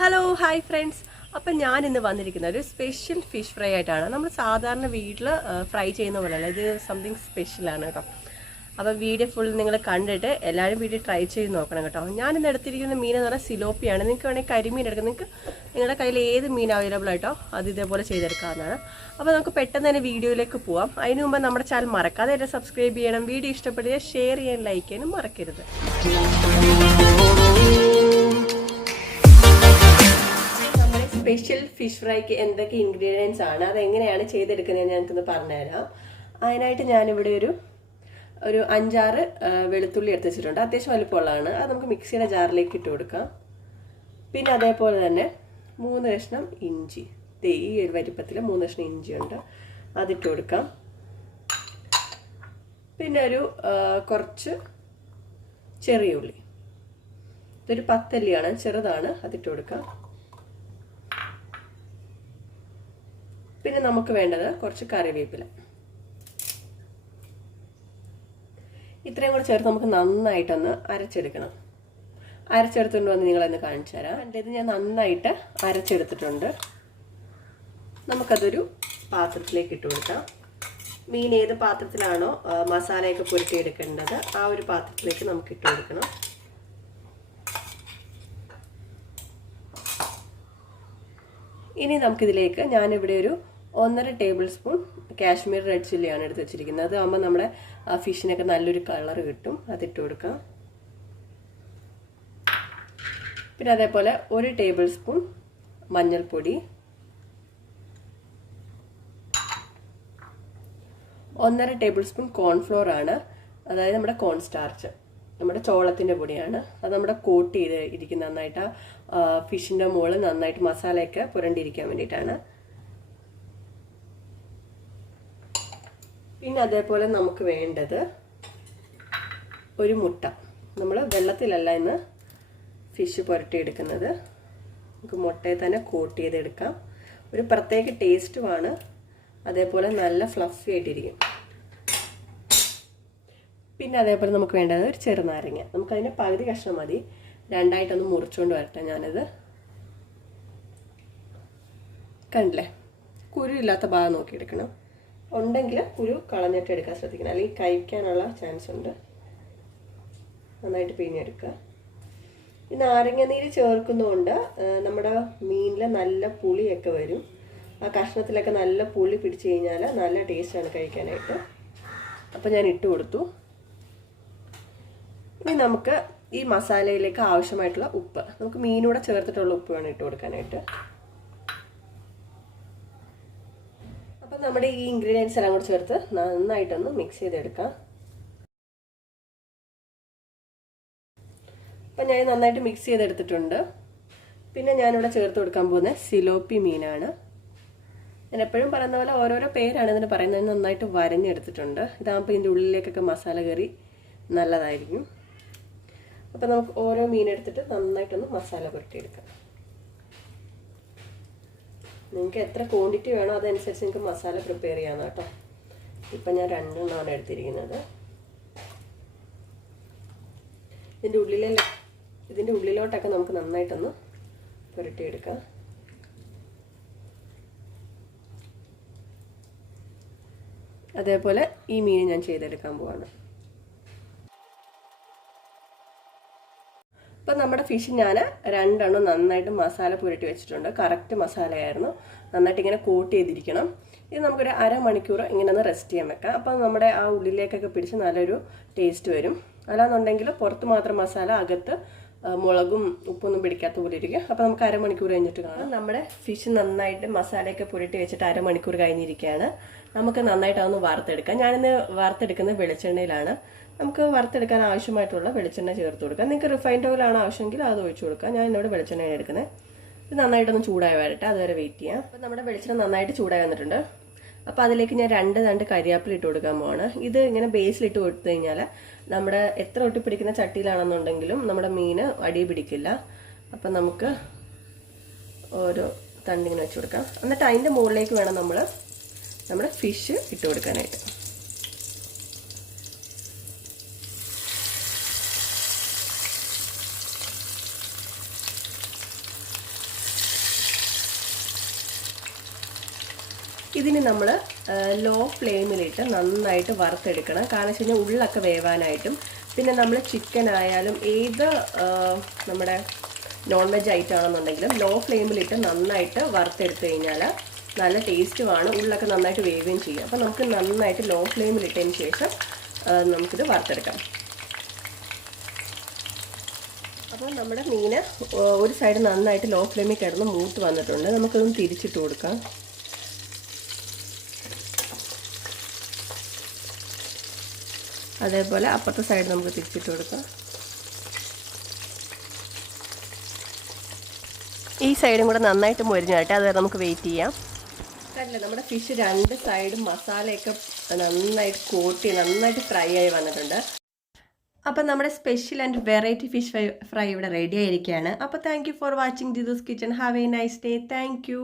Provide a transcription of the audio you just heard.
Hello hi friends. അപ്പം ഞാൻ ഇന്ന് വന്നിരിക്കുന്നത് ഒരു സ്പെഷ്യൽ ഫിഷ് ഫ്രൈ ആയിട്ടാണ്. നമ്മൾ സാധാരണ വീട്ടിൽ ഫ്രൈ ചെയ്യുന്ന പോലെയല്ല, ഇത് സംതിങ് സ്പെഷ്യലാണ് കേട്ടോ. അപ്പോൾ വീഡിയോ ഫുൾ നിങ്ങൾ കണ്ടിട്ട് എല്ലാവരും വീഡിയോ ട്രൈ ചെയ്ത് നോക്കണം കേട്ടോ. ഞാൻ ഇന്ന് എടുത്തിരിക്കുന്ന മീൻ എന്ന് പറഞ്ഞാൽ സിലോപ്പിയാണ്. നിങ്ങൾക്ക് വേണമെങ്കിൽ കരിമീൻ എടുക്കാം. നിങ്ങൾക്ക് നിങ്ങളുടെ കയ്യിൽ ഏത് മീൻ അവൈലബിൾ ആയിട്ടോ അത് ഇതേപോലെ ചെയ്തെടുക്കാവുന്നതാണ്. അപ്പോൾ നമുക്ക് പെട്ടെന്ന് തന്നെ വീഡിയോയിലേക്ക് പോവാം. അതിന് മുമ്പ് നമ്മുടെ ചാനൽ മറക്കാതെ എന്നെ സബ്സ്ക്രൈബ് ചെയ്യണം. വീഡിയോ ഇഷ്ടപ്പെടുക ഷെയർ ചെയ്യാൻ ലൈക്ക് ചെയ്യാനും മറക്കരുത്. സ്പെഷ്യൽ ഫിഷ് ഫ്രൈക്ക് എന്തൊക്കെ ഇൻഗ്രീഡിയൻസ് ആണ്, അതെങ്ങനെയാണ് ചെയ്തെടുക്കുന്നത് ഞങ്ങൾക്കൊന്ന് പറഞ്ഞുതരാം. അതിനായിട്ട് ഞാനിവിടെ ഒരു 5-6 വെളുത്തുള്ളി എടുത്ത് വെച്ചിട്ടുണ്ട്. അത്യാവശ്യം വലുപ്പമുള്ളതാണ്. അത് നമുക്ക് മിക്സിയുടെ ജാറിലേക്ക് ഇട്ട് കൊടുക്കാം. പിന്നെ അതേപോലെ തന്നെ 3 കഷ്ണം ഇഞ്ചി, ഈ ഒരു വലിപ്പത്തിൽ 3 കഷ്ണം ഇഞ്ചി ഉണ്ട്, അതിട്ട് കൊടുക്കാം. പിന്നെ കുറച്ച് ചെറിയ ഉള്ളി, ഇതൊരു 10 അല്ലിയാണ്, ചെറുതാണ്, അതിട്ട് കൊടുക്കാം. പിന്നെ നമുക്ക് വേണ്ടത് കുറച്ച് കറിവേപ്പില. ഇത്രയും കൂടെ ചേർത്ത് നമുക്ക് നന്നായിട്ടൊന്ന് അരച്ചെടുക്കണം. അരച്ചെടുത്തുകൊണ്ട് വന്ന് നിങ്ങളെന്ന് കാണിച്ചു തരാം. എൻ്റെ ഇത് ഞാൻ നന്നായിട്ട് അരച്ചെടുത്തിട്ടുണ്ട്. നമുക്കതൊരു പാത്രത്തിലേക്ക് ഇട്ട് കൊടുക്കാം. മീൻ ഏത് പാത്രത്തിലാണോ മസാലയൊക്കെ പുരട്ടിയെടുക്കേണ്ടത് ആ ഒരു പാത്രത്തിലേക്ക് നമുക്ക് ഇട്ട് കൊടുക്കണം. ഇനി നമുക്കിതിലേക്ക് ഞാനിവിടെ ഒരു 1.5 ടേബിൾ സ്പൂൺ കാശ്മീർ റെഡ് ചില്ലിയാണ് എടുത്ത് വെച്ചിരിക്കുന്നത്. അതാകുമ്പോൾ നമ്മുടെ ഫിഷിനൊക്കെ നല്ലൊരു കളർ കിട്ടും. അതിട്ട് കൊടുക്കാം. പിന്നെ അതേപോലെ 1 ടേബിൾ സ്പൂൺ മഞ്ഞൾപ്പൊടി, 1.5 ടേബിൾ സ്പൂൺ കോൺഫ്ലോർ ആണ്, അതായത് നമ്മുടെ കോൺ സ്റ്റാർച്ച്, നമ്മുടെ ചോളത്തിൻ്റെ പൊടിയാണ്. അത് നമ്മുടെ കോട്ട് ചെയ്ത് ഇരിക്കും നന്നായിട്ട്, ഫിഷിൻ്റെ മുകളിൽ നന്നായിട്ട് മസാലയൊക്കെ പുരണ്ടിരിക്കാൻ വേണ്ടിയിട്ടാണ്. പിന്നെ അതേപോലെ നമുക്ക് വേണ്ടത് ഒരു മുട്ട. നമ്മൾ വെള്ളത്തിലല്ല ഇന്ന് ഫിഷ് പുരട്ടിയെടുക്കുന്നത്, നമുക്ക് മുട്ടയെ തന്നെ കോട്ട് ചെയ്തെടുക്കാം. ഒരു പ്രത്യേക ടേസ്റ്റുമാണ്, അതേപോലെ നല്ല ഫ്ലഫി ആയിട്ടിരിക്കും. പിന്നെ അതേപോലെ നമുക്ക് വേണ്ടത് ഒരു ചെറുനാരങ്ങ. നമുക്കതിൻ്റെ പകുതി കഷ്ണം മതി, 2ആയിട്ടൊന്ന് മുറിച്ചുകൊണ്ട് വരട്ടെ. ഞാനത് കണ്ടില്ലേ, കുരു ഇല്ലാത്ത ഭാഗം നോക്കിയെടുക്കണം. ഉണ്ടെങ്കിൽ കുരു കളഞ്ഞിട്ട് എടുക്കാൻ ശ്രദ്ധിക്കണം, അല്ലെങ്കിൽ കഴിക്കാനുള്ള ചാൻസ് ഉണ്ട്. നന്നായിട്ട് പിഴിഞ്ഞെടുക്കുക. ഈ നാരങ്ങ നീര് ചേർക്കുന്നതുകൊണ്ട് നമ്മുടെ മീനിൽ നല്ല പുളിയൊക്കെ വരും. ആ കഷ്ണത്തിലൊക്കെ നല്ല പുളി പിടിച്ചു കഴിഞ്ഞാൽ നല്ല ടേസ്റ്റാണ് കഴിക്കാനായിട്ട്. അപ്പോൾ ഞാൻ ഇട്ട് കൊടുത്തു. ഇനി നമുക്ക് ഈ മസാലയിലേക്ക് ആവശ്യമായിട്ടുള്ള ഉപ്പ്, നമുക്ക് മീനൂടെ ചേർത്തിട്ടുള്ള ഉപ്പ് വേണം ഇട്ട് കൊടുക്കാനായിട്ട്. അപ്പം നമ്മുടെ ഈ ഇൻഗ്രീഡിയൻസ് എല്ലാം കൂടെ ചേർത്ത് നന്നായിട്ടൊന്ന് മിക്സ് ചെയ്തെടുക്കാം. അപ്പം ഞാൻ നന്നായിട്ട് മിക്സ് ചെയ്തെടുത്തിട്ടുണ്ട്. പിന്നെ ഞാനിവിടെ ചേർത്ത് കൊടുക്കാൻ പോകുന്നത് സിലോപ്പി മീനാണ്. ഞാൻ എപ്പോഴും പറയുന്ന പോലെ ഓരോരോ പേരാണ് ഇതിന് പറയുന്നത്. നന്നായിട്ട് വരഞ്ഞെടുത്തിട്ടുണ്ട്. ഇതാകുമ്പോൾ ഇതിൻ്റെ ഉള്ളിലേക്കൊക്കെ മസാല കയറി നല്ലതായിരിക്കും. അപ്പം നമുക്ക് ഓരോ മീനെടുത്തിട്ട് നന്നായിട്ടൊന്ന് മസാല പുരട്ടിയെടുക്കാം. നിങ്ങൾക്ക് എത്ര ക്വാണ്ടിറ്റി വേണോ അതനുസരിച്ച് നിങ്ങൾക്ക് മസാല പ്രിപ്പയർ ചെയ്യാം കേട്ടോ. ഇപ്പം ഞാൻ 2 എടുത്തിരിക്കുന്നത്. ഇതിൻ്റെ ഉള്ളിലോട്ടൊക്കെ നമുക്ക് നന്നായിട്ടൊന്ന് പുരട്ടിയെടുക്കാം. അതേപോലെ ഈ മീൻ ഞാൻ ചെയ്തെടുക്കാൻ പോവാണ്. അപ്പം നമ്മുടെ ഫിഷ് ഞാൻ 2 നന്നായിട്ട് മസാല പുരട്ടി വെച്ചിട്ടുണ്ട്. കറക്റ്റ് മസാലയായിരുന്നു, നന്നായിട്ട് ഇങ്ങനെ കോട്ട് ചെയ്തിരിക്കണം. ഇത് നമുക്കൊരു അരമണിക്കൂർ ഇങ്ങനെ ഒന്ന് റെസ്റ്റ് ചെയ്യാൻ വെക്കാം. അപ്പം നമ്മുടെ ആ ഉള്ളിലേക്കൊക്കെ പിടിച്ച് നല്ലൊരു ടേസ്റ്റ് വരും. അല്ലാന്നുണ്ടെങ്കിൽ പുറത്ത് മാത്രം മസാല, അകത്ത് മുളകും ഉപ്പൊന്നും പിടിക്കാത്ത പോലെ ഇരിക്കും. അപ്പോൾ നമുക്ക് അരമണിക്കൂർ കഴിഞ്ഞിട്ട് കാണാം. നമ്മുടെ ഫിഷ് നന്നായിട്ട് മസാലയൊക്കെ പുരട്ടി വെച്ചിട്ട് അരമണിക്കൂർ കഴിഞ്ഞിരിക്കുകയാണ്. നമുക്ക് നന്നായിട്ട് അതൊന്ന് വറുത്തെടുക്കാം. ഞാനിന്ന് വറുത്തെടുക്കുന്നത് വെളിച്ചെണ്ണയിലാണ്. നമുക്ക് വറുത്തെടുക്കാൻ ആവശ്യമായിട്ടുള്ള വെളിച്ചെണ്ണ ചേർത്ത് കൊടുക്കാം. നിങ്ങൾക്ക് റിഫൈൻഡ് ഓയിലാണ് ആവശ്യമെങ്കിൽ അത് ഒഴിച്ചു കൊടുക്കാം. ഞാൻ ഇന്നിവിടെ വെളിച്ചെണ്ണയാണ് എടുക്കുന്നത്. ഇത് നന്നായിട്ടൊന്ന് ചൂടായി വരട്ടെ, അതുവരെ വെയിറ്റ് ചെയ്യാം. അപ്പം നമ്മുടെ വെളിച്ചെണ്ണ നന്നായിട്ട് ചൂടായി വന്നിട്ടുണ്ട്. അപ്പോൾ അതിലേക്ക് ഞാൻ 2 തണ്ട് കരിയാപ്പില ഇട്ട് കൊടുക്കാൻ പോവാണ്. ഇത് ഇങ്ങനെ ബേസിലിട്ട് കൊടുത്തു കഴിഞ്ഞാൽ നമ്മുടെ എത്ര ഒട്ടി പിടിക്കുന്ന ചട്ടിയിലാണെന്നുണ്ടെങ്കിലും നമ്മുടെ മീൻ അടി പിടിക്കില്ല. അപ്പം നമുക്ക് ഓരോ തണ്ടിങ്ങനെ വെച്ച് കൊടുക്കാം. എന്നിട്ട് അതിൻ്റെ മുകളിലേക്ക് വേണം നമ്മുടെ ഫിഷ് ഇട്ട് കൊടുക്കാനായിട്ട്. ഇതിന് നമ്മൾ ലോ ഫ്ലെയിമിലിട്ട് നന്നായിട്ട് വറുത്തെടുക്കണം. കാരണം വെച്ച് കഴിഞ്ഞാൽ ഉള്ളൊക്കെ വേവാനായിട്ടും പിന്നെ നമ്മൾ ചിക്കൻ ആയാലും ഏത് നമ്മുടെ നോൺ വെജ് ഐറ്റം ആണെന്നുണ്ടെങ്കിലും ലോ ഫ്ലെയിമിലിട്ട് നന്നായിട്ട് വറുത്തെടുത്ത് കഴിഞ്ഞാൽ നല്ല ടേസ്റ്റുമാണ്, ഉള്ളൊക്കെ നന്നായിട്ട് വേവുകയും ചെയ്യും. അപ്പോൾ നമുക്ക് നന്നായിട്ട് ലോ ഫ്ലെയിമിലിട്ടതിന് ശേഷം നമുക്കിത് വറുത്തെടുക്കാം. അപ്പോൾ നമ്മുടെ മീൻ ഒരു സൈഡ് നന്നായിട്ട് ലോ ഫ്ലെയിമിൽ കിടന്ന് മൂത്ത് വന്നിട്ടുണ്ട്. നമുക്കൊന്ന് തിരിച്ചിട്ട് കൊടുക്കാം. അതേപോലെ അപ്പുറത്തെ സൈഡ് നമുക്ക് തിരിച്ചിട്ട് കൊടുക്കാം. ഈ സൈഡും കൂടെ നന്നായിട്ട് മൊരിഞ്ഞാട്ടെ, അതുവരെ നമുക്ക് വെയിറ്റ് ചെയ്യാം. കണ്ടില്ലേ, നമ്മുടെ ഫിഷ് രണ്ട് സൈഡും മസാലയൊക്കെ നന്നായിട്ട് കോട്ടി നന്നായിട്ട് ഫ്രൈ ആയി വന്നിട്ടുണ്ട്. അപ്പം നമ്മുടെ special and variety fish fry ഇവിടെ റെഡി ആയിരിക്കുകയാണ്. അപ്പോൾ thank you for watching Jithu's kitchen. Have a nice day. Thank U.